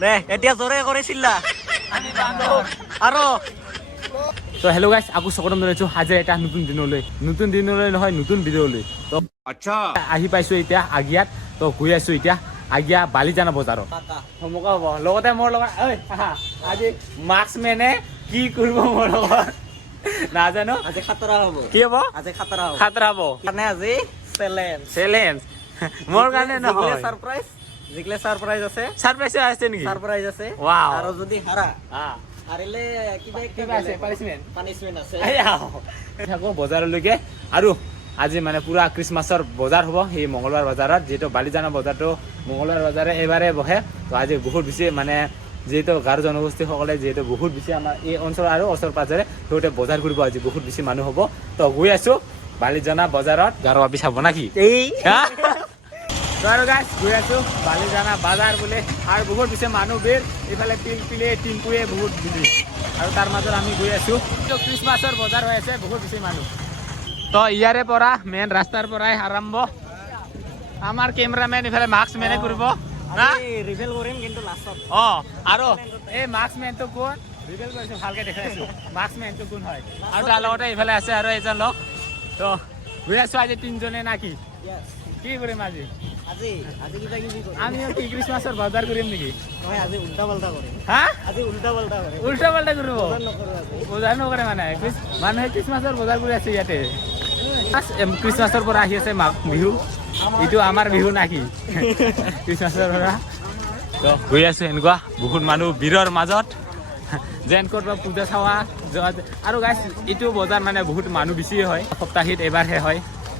দে এতিয়া জোৰে কৰিছিলা আৰু তো হেল্ল' গাইছ আকৌ স্বাগতম জনাইছোঁ আজি এটা নতুন দিনলৈ নহয় নতুন ভিডিঅ'লৈ তো আচ্ছা আহি পাইছোঁ এতিয়া আগিয়াত তো গৈ আছোঁ এতিয়া আগিয়া বালিজানা বজাৰত মোক হ'ব লগতে মোৰ লগত ঐ আজি মাস্ক মেনে কি কৰিব মোৰ লগত নাজানো আজি খাতৰা হ'ব কি হ'ব আজি খাতৰা হ'ব মানে আজি চেলেঞ্জ মোৰ কাৰণে নহয় জিকলে সাৰপ্ৰাইজ আছে নেকি সাৰপ্ৰাইজ আছে ৱাও আৰু যদি হাৰিলে কিবা আছে পানিশমেন্ট আছে থাকো বজাৰলৈকে আৰু আজি মানে পুৰা ক্ৰিছমাছৰ বজাৰ হ'ব সেই মঙ্গলবাৰ বজাৰত যিহেতু বালিজানা বজাৰটো মঙ্গলবাৰ বজাৰে এবাৰে বহে তো আজি বহুত বেছি মানে যিহেতু গাৰো জনগোষ্ঠীসকলে যিহেতু বহুত বেছি আমাৰ এই অঞ্চল আৰু ওচৰ পাজৰে সিহঁতে বজাৰ কৰিব আজি বহুত বেছি মানুহ হ'ব তো গৈ আছোঁ বালিজানা বজাৰত গাৰো আপি চাব নাকি আৰু গাইছ গৈ আছোঁ বালিজানা বজাৰ বোলে আৰু বহুত বেছি মানুহ ভিৰ এইফালে পিলপিলে টিম্পুৱে বহুত ভিৰ আৰু তাৰ মাজত আমি গৈ আছোঁ ক্ৰিছমাছৰ বজাৰ হৈ আছে বহুত বেছি মানুহ তো ইয়াৰে পৰা মেইন ৰাস্তাৰ পৰাই আৰম্ভ আমাৰ কেমেৰামেন ইফালে মাস্ক মেনে কৰিব ৰিভেল কৰিম কিন্তু লাষ্টত আৰু এই মাস্ক মেনটো কোন ৰিভেল কৰিছোঁ ভালকৈ দেখাই আছোঁ মাস্ক মেনটো কোন হয় আৰু তাৰ লগতে ইফালে আছে আৰু এজন লগ তো গৈ আছোঁ আজি তিনিজনে না কি কি কৰিম আজি আমিও কি ক্ৰিছমাছৰ বজাৰ কৰিম নেকি আজি উল্টা পাল্টা কৰিম উল্টা পাল্টা কৰিব বজাৰ নকৰে মানে মানুহে ক্ৰিছমাছৰ বজাৰ কৰি আছে ইয়াতে ক্ৰিছমাছৰ পৰা আহি আছে মাঘ বিহু এইটো আমাৰ বিহু নাকি ক্ৰিছমাছৰ পৰা তো গৈ আছোঁ এনেকুৱা বহুত মানুহ ভিৰৰ মাজত যেন ক'ৰবা পূজা চাৱা আৰু গাইছ এইটো বজাৰ মানে বহুত মানুহ বেছি হয় সপ্তাহিত এবাৰহে হয়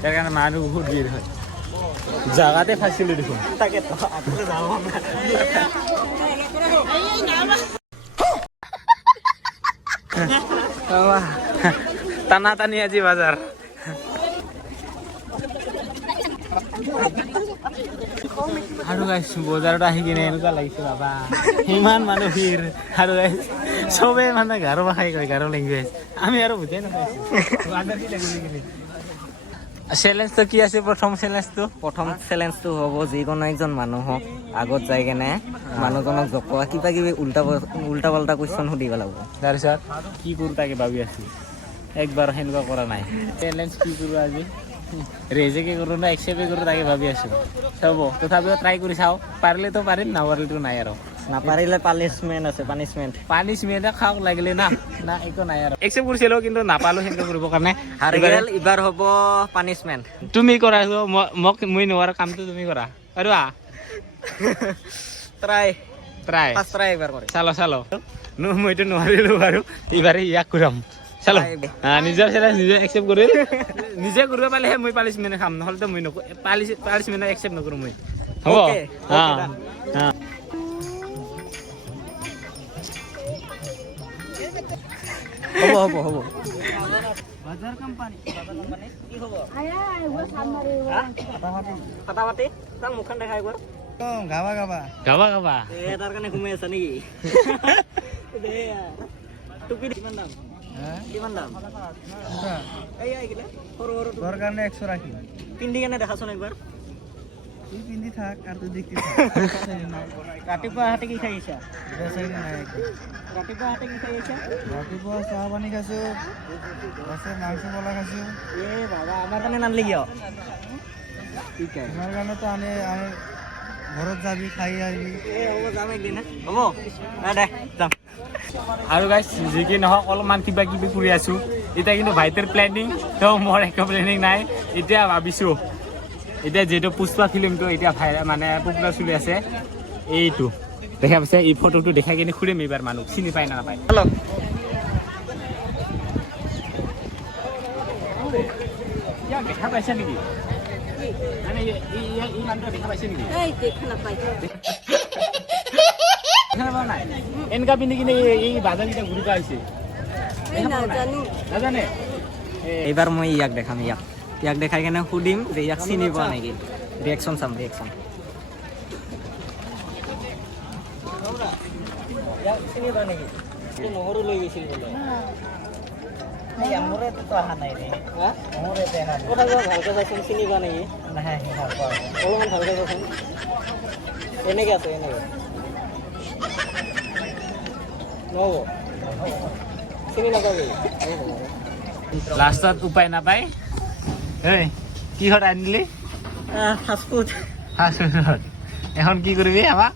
তাৰ কাৰণে মানুহ বহুত ভিৰ হয় জাগাতে ফাঁচিলোঁ দেখোন টানা টানি আজি বজাৰ আৰু গাইছ বজাৰত আহি কিনে এনেকুৱা লাগিছে বাবা ইমান মানুহ ভিৰ আৰু গাইছ চবেই মানে গাৰো ভাষাই কয় গাৰো লেংগুৱেজ আমি আৰু বুজাই নাপাইছোঁ চেলেঞ্জটো কি আছে প্ৰথম চেলেঞ্জটো হ'ব যিকোনো একজন মানুহক আগত যাই কেনে মানুহজনক জপোৱা কিবা কিবি উল্টা পাল্টা কুৱেশ্যন সুধিব লাগিব তাৰপিছত কি কৰোঁ তাকে ভাবি আছোঁ একবাৰ সেনেকুৱা কৰা নাই চেলেঞ্জ কি কৰোঁ আজি ৰেজেকে কৰোঁ না একচেপে কৰোঁ তাকে ভাবি আছোঁ চাব তথাপিও ট্ৰাই কৰি চাওঁ পাৰিলেতো পাৰিম নাপাৰিলেতো নাই আৰু নাপাৰিলে পানিছমেণ্টে খাওক লাগিলে না একো নাই আৰু একচেপ্ট কৰিছিলোঁ কিন্তু নাপালোঁ সেনেকৈ কৰিবৰ কাৰণে এইবাৰ হ'ব পানিছমেণ্ট তুমি কৰা মোক মই নোৱাৰা কামটো তুমি কৰা আৰু ট্ৰাই এইবাৰ কৰে চালো মইতো নোৱাৰিলোঁ বাৰু এইবাৰে ইয়াক কৰাম চালো নিজৰ চেলেঞ্জ নিজে একচেপ্ট কৰিল নিজে কৰিব পাৰিলেহে মই পানিছমেণ্ট খাম নহ'লেতো মই নকৰোঁ পানিছমেণ্ট একচেপ্ট নকৰোঁ মই হ'ব হ'ব বাজাৰ কোম্পানী কি খবৰ ফাটা পাতি তাৰ মুখখন দেখাই একবাৰ গাবা তাৰ কাৰণে ঘুমাই আছা নেকি টুপি কিমান দাম সৰু কাৰণে 100 ৰাখি পিন্ধি কেনে দেখাচোন একবাৰ পিন্ধি থাক আৰু দেখি ৰাতিপুৱা হাতে কি খাই আহিছা ৰাতিপুৱা চাহ পানী খাইছোঁ মাংস বলা খাইছোঁ বাবা আমাৰ কাৰণে নানলি কিয় তোমাৰ কাৰণেতো আনে ঘৰত যাবি খাই আহিবি হ'ব যাম একদিন হ'ব দে যাম আৰু গাইছ যি কি নহওক অলপমান কিবা কিবি কৰি আছোঁ এতিয়া কিন্তু ভাইটিৰ প্লেনিং তো মোৰ একো প্লেনিং নাই এতিয়া ভাবিছোঁ এতিয়া যিহেতু পুষ্পা ফিল্মটো এতিয়া মানে পপুলাৰ চলি আছে এইটো দেখা পাইছে এই ফটোটো দেখাই কিনে খুলিম এইবাৰ মানুহ চিনি পায় না নাপায় হেল্ল' দেখা পাইছে নেকি মানে এই মানুহটো দেখা পাইছে নেকি এনেকা পিন্ধি কিনে এই বাজাৰকেইটা ঘূৰি পাইছে নাজানে এইবাৰ মই ইয়াক দেখাম ইয়াক দেখাই কেনে সুধিম যে ইয়াক চিনি পোৱা নেকি ৰিয়েকশ্যন চাম চিনি পোৱা নেকি নহৰু লৈ গৈছিল বোলে অহা নাই ভালকে চাচোন চিনি পোৱা নেকি অলপমান ভালকে চাচোন এনেকে আছে এনেকে নহ'ব চিনি নাপাবি লাষ্টত উপায় নাপায় এই কিহত আনিলি ফাষ্টফুড ফাষ্টফুডত এখন কি কৰিবি আমাক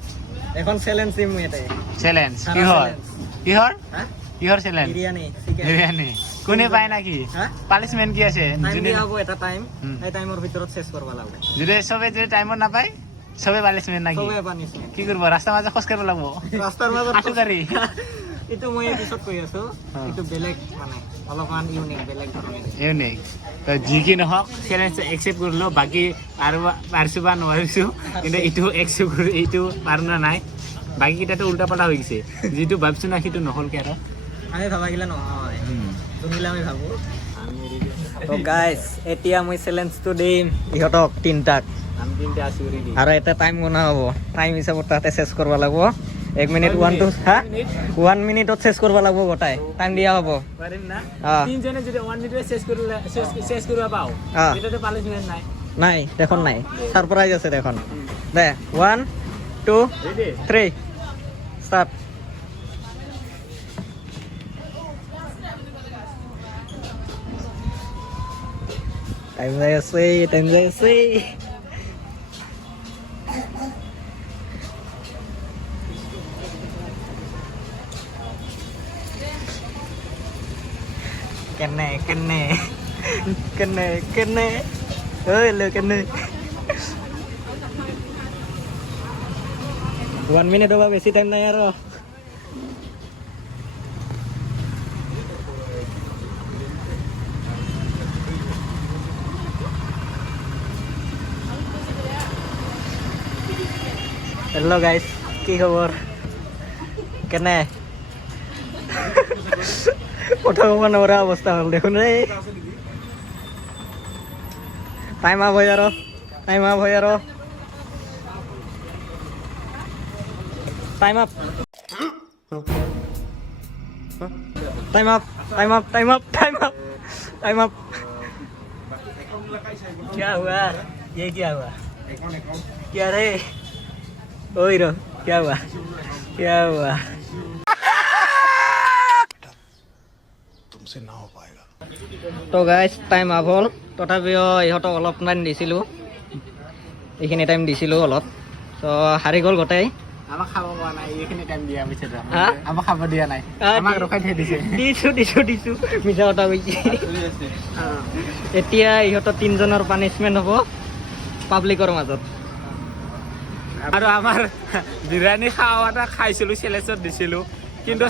এখন চেলেঞ্জ দিম মই এটাই চেলেঞ্জ কিহৰ কিহৰ হা কিহৰ চেলেঞ্জ বিৰিয়ানী চিকেন বিৰিয়ানী কোনে পায় নাকি হা পানিচমেণ্ট কি আছে টাইম যোনে দিয়া হ'ব এটা টাইম এই টাইমৰ ভিতৰত চেছ কৰিব লাগিব যদি চবে যদি টাইমত নাপায় চবে পানিচমেণ্ট নাকি চবে পানিছমেণ্ট কি কৰিব ৰাস্তাৰ মাজত খোজ কাঢ়িব লাগিব ৰাস্তাৰ মাজত আঁঠু গাড়ী এইটো মই পিছত কৈ আছো এইটো বেলেগ মানে অলপমান ইউনিক বেলেগ ধৰণৰ ইউনিক তো যি কি নহওক চেলেঞ্জ একচেপ্ট কৰিলোঁ বাকী আৰু পাৰিছোঁ বা নোৱাৰিছোঁ কিন্তু এইটো একচেপ্ট কৰি এইটো পাৰোঁ না নাই বাকীকেইটাতো উল্টা পাল্টা হৈ গৈছে যিটো ভাবিছোঁ না সেইটো নহ'লকৈ আৰু আমি ভাবাগিলা নহয় যোনবিলাক আমি ভাবো তো গাইজ এতিয়া মই চেলেঞ্জটো দিম ইহঁতক তিনিটাক আমি তিনিটা আছোঁ ৰেডি আৰু এটা টাইম বনা হ'ব টাইম হিচাপত তাতে চেছ কৰিব লাগিব 1 মিনিট 1 টু হা 1 মিনিটত চেছ কৰিব লাগিব গোটাই টাইম দিয়া হ'ব পাৰিম না অঁ তিনিজনে যদি 1 মিনিটে চেছ কৰিব পাওঁ অঁ তেতিয়াতো পানিচমেণ্ট নাই নাই দেখোন নাই ছাৰপ্ৰাইজ আছে দেখোন দে 1 2 ৰেডি 3 ষ্টাৰ্ট টাইম যাই আছে টাইম যাই আছে কেনে কেনে কেনে কেনে ơi lừa কেনে 1 minute đâu বেশি টাইম নাই আর হ্যালো গাইস কি খবর কেনে কথা মানে ওরা অবস্থা হল দেখুন রে টাইম আপ হয়ে আরো টাইম আপ হয়ে আরো time up time up time up time up time up time up क्या हुआ ये क्या हुआ क्या रे ओए रो क्या हुआ क्या हुआ तुमसे ना हो पाएगा তো গাইজ টাইম আপ হ'ল তথাপিও ইহঁতক অলপ টাইম দিছিলোঁ এইখিনি টাইম দিছিলোঁ অলপ তো হাৰি গ'ল গোটেই আমাক খাব পোৱা নাই এইখিনি টাইম দিয়া পিছত হা? আমাক খাব দিয়া নাই আমাক ৰখাই থৈ দিছে দিছোঁ মিছা কথা কৈছে এতিয়া ইহঁতৰ তিনিজনৰ পানিচমেণ্ট হ'ব পাব্লিকৰ মাজত আৰু আমাৰ বিৰিয়ানী খাৱাটা খাইছিলোঁ চেলেঞ্জত দিছিলোঁ কিন্তু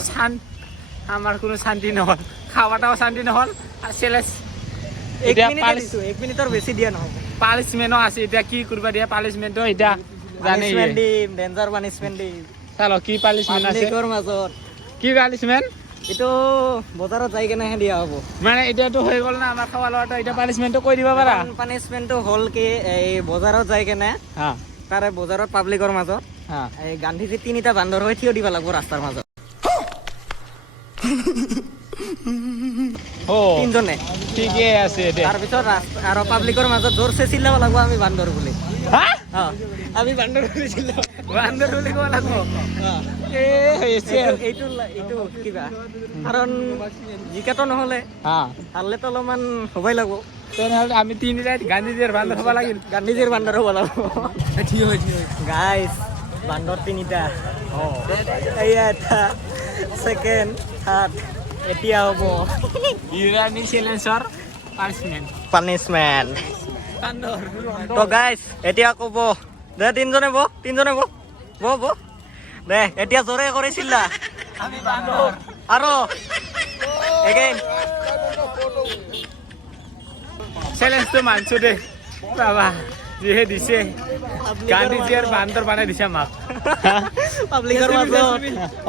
আমাৰ কোনো শান্তি নহ'ল খাৱাটাও শান্তি নহ'ল আৰু চেলেঞ্জ এতিয়া এক মিনিটৰ বেছি দিয়া নহ'ব পানিচমেণ্টো আছে এতিয়া কি কৰিব দিয়ে পানিচমেণ্টটো এতিয়া পানিচমেণ্ট দিম ডেঞ্জাৰ পানিচমেণ্ট দিম চালো কি পানিচমেণ্ট আছে পাব্লিকৰ মাজত কি পানিচমেণ্ট এইটো বজাৰত যাই কেনেহে দিয়া হ'ব মানে এতিয়াতো হৈ গ'ল না আমাৰ খাৱা লোৱাটো এতিয়া পানিচমেণ্টটো কৈ দিব পাৰা পানিচমেণ্টটো হ'ল কি এই বজাৰত যাই কেনে হা তাৰে বজাৰত পাব্লিকৰ মাজত হা এই গান্ধীজী তিনিটা বান্দৰ হৈ থিয় দিব লাগিব ৰাস্তাৰ মাজত অ তিনিজনে ঠিকে আছে এতিয়া তাৰপিছত আৰু পাব্লিকৰ মাজত জোৰছে চিল্লাব লাগিব আমি বান্দৰ বুলি হা আমি বান্দৰ বুলি চিল্লাব বান্দৰ বুলি ক'ব লাগিব এ হৈছে এইটো কিবা কাৰণ জিকাটো নহ'লে হা হাৰলেতো অলপমান হ'বই লাগিব তেনেহ'লে আমি তিনিটাই গান্ধীজীৰ বান্দৰ হ'ব লাগিল গান্ধীজীৰ বান্দৰ হ'ব লাগিব গাইজ বান্দৰ তিনিটা এয়া এটা ছেকেণ্ড থাৰ্ড এতিয়া হ'ব বিৰিয়ানী চেলেঞ্জৰ পানিচমেণ্ট বান্দৰ তো গাইজ এতিয়া ক'ব দে তিনিজনে বহ দে এতিয়া জোৰে কৰিছিল না আমি বান্দৰ আৰু এগেইন চেলেঞ্জটো মানছো দে বাবা যিহে দিছে গান্ধীজীৰ বান্দৰ বনাই দিছে আমাক পাব্লিকৰ মাজত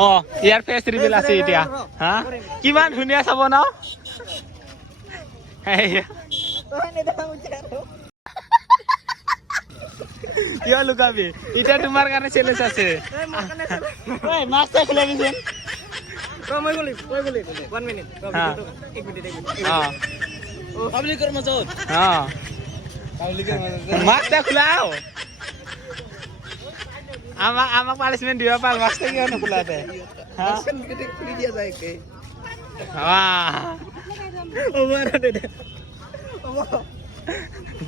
অ ইয়াৰ ফেচ ৰিভিল আছে এতিয়া হা কিমান ধুনীয়া চাব ন কিয় লুকাবি এতিয়া তোমাৰ কাৰণে চেলেঞ্জ আছে মাছ খুলাই দিছে মই গলি 1 মিনিট হা। এক মিনিট পাব্লিকৰ মাজত মাছটা খোলাও আমাক পানিশমেন্ট দিব পাল মাছটা কিয় নুখোলাতে খুলি দিয়া যায় কে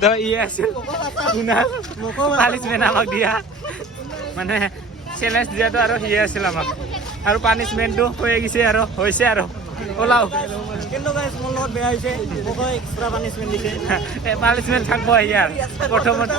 তো ইয়ে আছিল কুনাল পানিশমেন্ট আমাক দিয়া মানে চেলেঞ্জ দিয়াটো আৰু সিয়ে আছিল আমাক আৰু পানিশমেন্টটো হৈ গৈছে আৰু হৈছে আৰু ওলাও কিন্তু গাইছ মোৰ লগত বেয়া হৈছে মোক এক্সট্ৰা পানিশমেন্ট দিছে পানিশমেন্ট থাকব ইয়াৰ প্ৰথমত